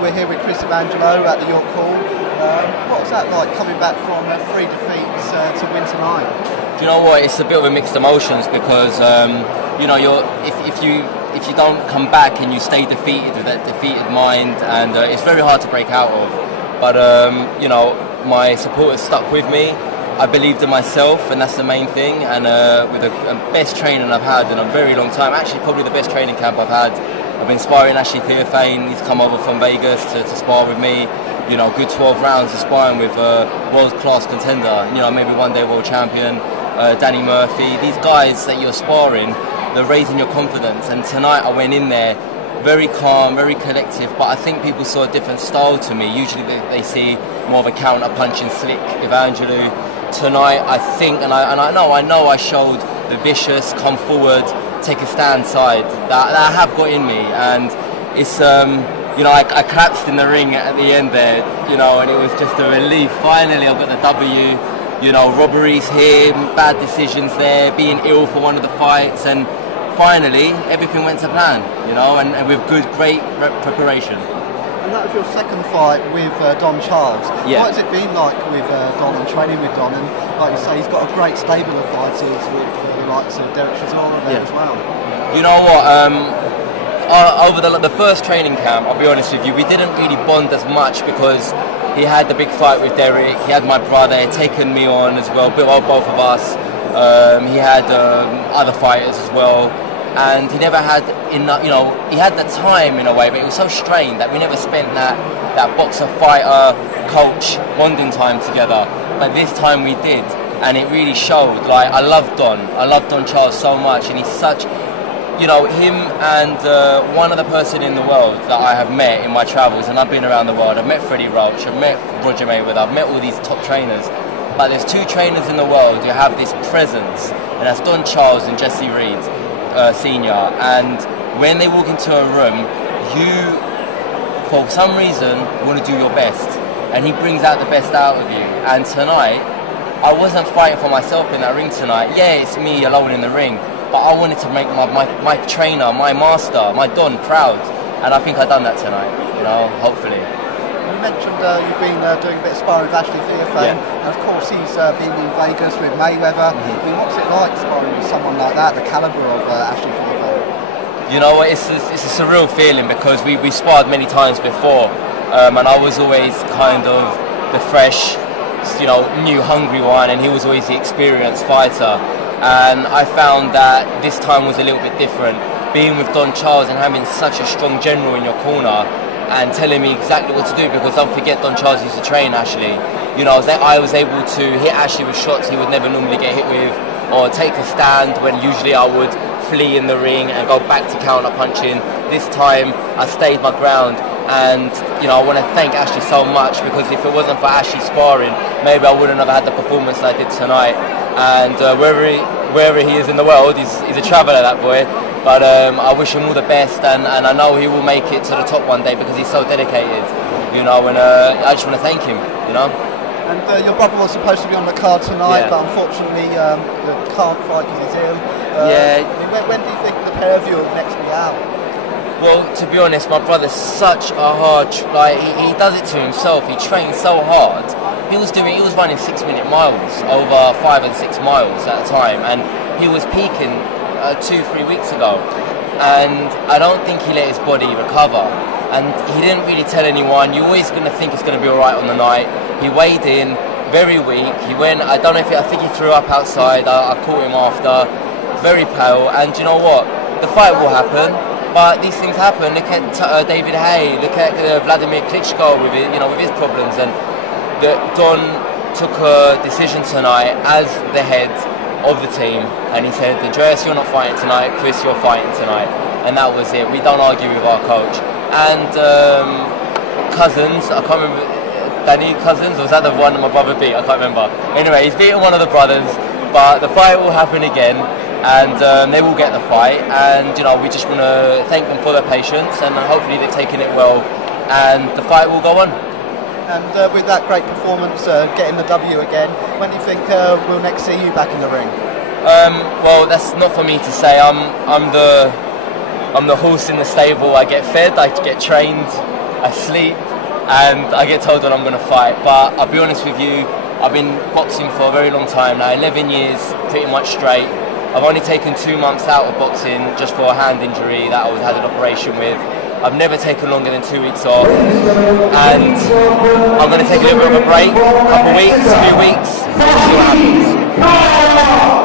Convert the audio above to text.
We're here with Evangelou at the York Hall. What was that like coming back from 3 defeats to win tonight? Do you know what? It's a bit of a mixed emotions because you know, if you don't come back and you stay defeated with that defeated mind, and it's very hard to break out of. But you know, my supporters stuck with me. I believed in myself, and that's the main thing. And with the best training I've had in a very long time, actually probably the best training camp I've had. I've been sparring actually Theophane. He's come over from Vegas to spar with me. You know, good 12 rounds of sparring with a world-class contender. You know, maybe one day world champion, Danny Murphy. These guys that you're sparring, they're raising your confidence. And tonight I went in there very calm, very collective, but I think people saw a different style to me. Usually they see more of a counter-punching, slick Evangelou. Tonight I think, and I know I showed the vicious, come forward, take a stand side that I have got in me. And it's you know, I collapsed in the ring at the end there, you know, and it was just a relief. Finally I got the W. You know, robberies here, bad decisions there, being ill for one of the fights, and finally everything went to plan, you know, and with great preparation. And that was your second fight with Don Charles. Yeah. What has it been like with Don and training with Don? And like you say, he's got a great stable of fighters with the likes of Derek Chisholm there as well. You know what? Over the first training camp, I'll be honest with you, we didn't really bond as much because he had the big fight with Derek. He had my brother, he had taken me on as well, both of us. He had other fighters as well. And he never had enough, you know, he had the time in a way, but it was so strained that we never spent that boxer, fighter, coach bonding time together. But this time we did, and it really showed. Like, I love Don Charles so much, and he's such, you know, him and one other person in the world that I have met in my travels, and I've been around the world. I've met Freddie Roach, I've met Roger Mayweather, I've met all these top trainers. But there's two trainers in the world who have this presence, and that's Don Charles and Jesse Reed. Senior, and when they walk into a room, you for some reason want to do your best, and he brings out the best out of you. And tonight I wasn't fighting for myself in that ring tonight. Yeah, it's me alone in the ring, but I wanted to make my trainer, my master, my Don proud, and I think I've done that tonight, you know, hopefully. You mentioned you've been doing a bit of sparring with Ashley Theophane, and of course he's been in Vegas with Mayweather. I mean, what's it like sparring with someone like that, the calibre of Ashley Theophane? You know, it's a surreal feeling because we sparred many times before, and I was always kind of the fresh, you know, new, hungry one, and he was always the experienced fighter. And I found that this time was a little bit different. Being with Don Charles and having such a strong general in your corner, and telling me exactly what to do, because don't forget Don Charles used to train Ashley. You know, I was able to hit Ashley with shots he would never normally get hit with, or take a stand when usually I would flee in the ring and go back to counter punching. This time I stayed my ground, and you know, I want to thank Ashley so much, because if it wasn't for Ashley sparring, maybe I wouldn't have had the performance I did tonight. And wherever he is in the world, he's a traveller, that boy. But I wish him all the best, and I know he will make it to the top one day because he's so dedicated, you know, and I just want to thank him, you know. And your brother was supposed to be on the card tonight, but unfortunately can't fight because he's ill. When do you think the pair of you will next be out? Well, to be honest, my brother's such a hard, like, he does it to himself. He trains so hard. He was running 6-minute miles, over 5 and 6 miles at a time, and he was peaking 2-3 weeks ago, and I don't think he let his body recover, and he didn't really tell anyone. You're always going to think it's going to be alright on the night. He weighed in very weak. He went, I think he threw up outside. I caught him after, very pale. And you know what, the fight will happen, but these things happen. Look at David Hay, look at Vladimir Klitschko with it, you know, with his problems. And Don took a decision tonight as the head of the team, and he said, Andreas, you're not fighting tonight, Chris, you're fighting tonight. And that was it. We don't argue with our coach. And Cousins, I can't remember, Danny Cousins, or was that the one that my brother beat? I can't remember. Anyway, he's beaten one of the brothers, but the fight will happen again, and they will get the fight. And you know, we just want to thank them for their patience, and hopefully they've taken it well, and the fight will go on. And with that great performance, getting the W again, when do you think we'll next see you back in the ring? Well, that's not for me to say. I'm the horse in the stable. I get fed, I get trained, asleep, and I get told that I'm going to fight. But I'll be honest with you, I've been boxing for a very long time now, 11 years pretty much straight. I've only taken 2 months out of boxing just for a hand injury that I had an operation with. I've never taken longer than 2 weeks off, and I'm going to take a little bit of a break, a couple of weeks, 2 weeks, see what happens.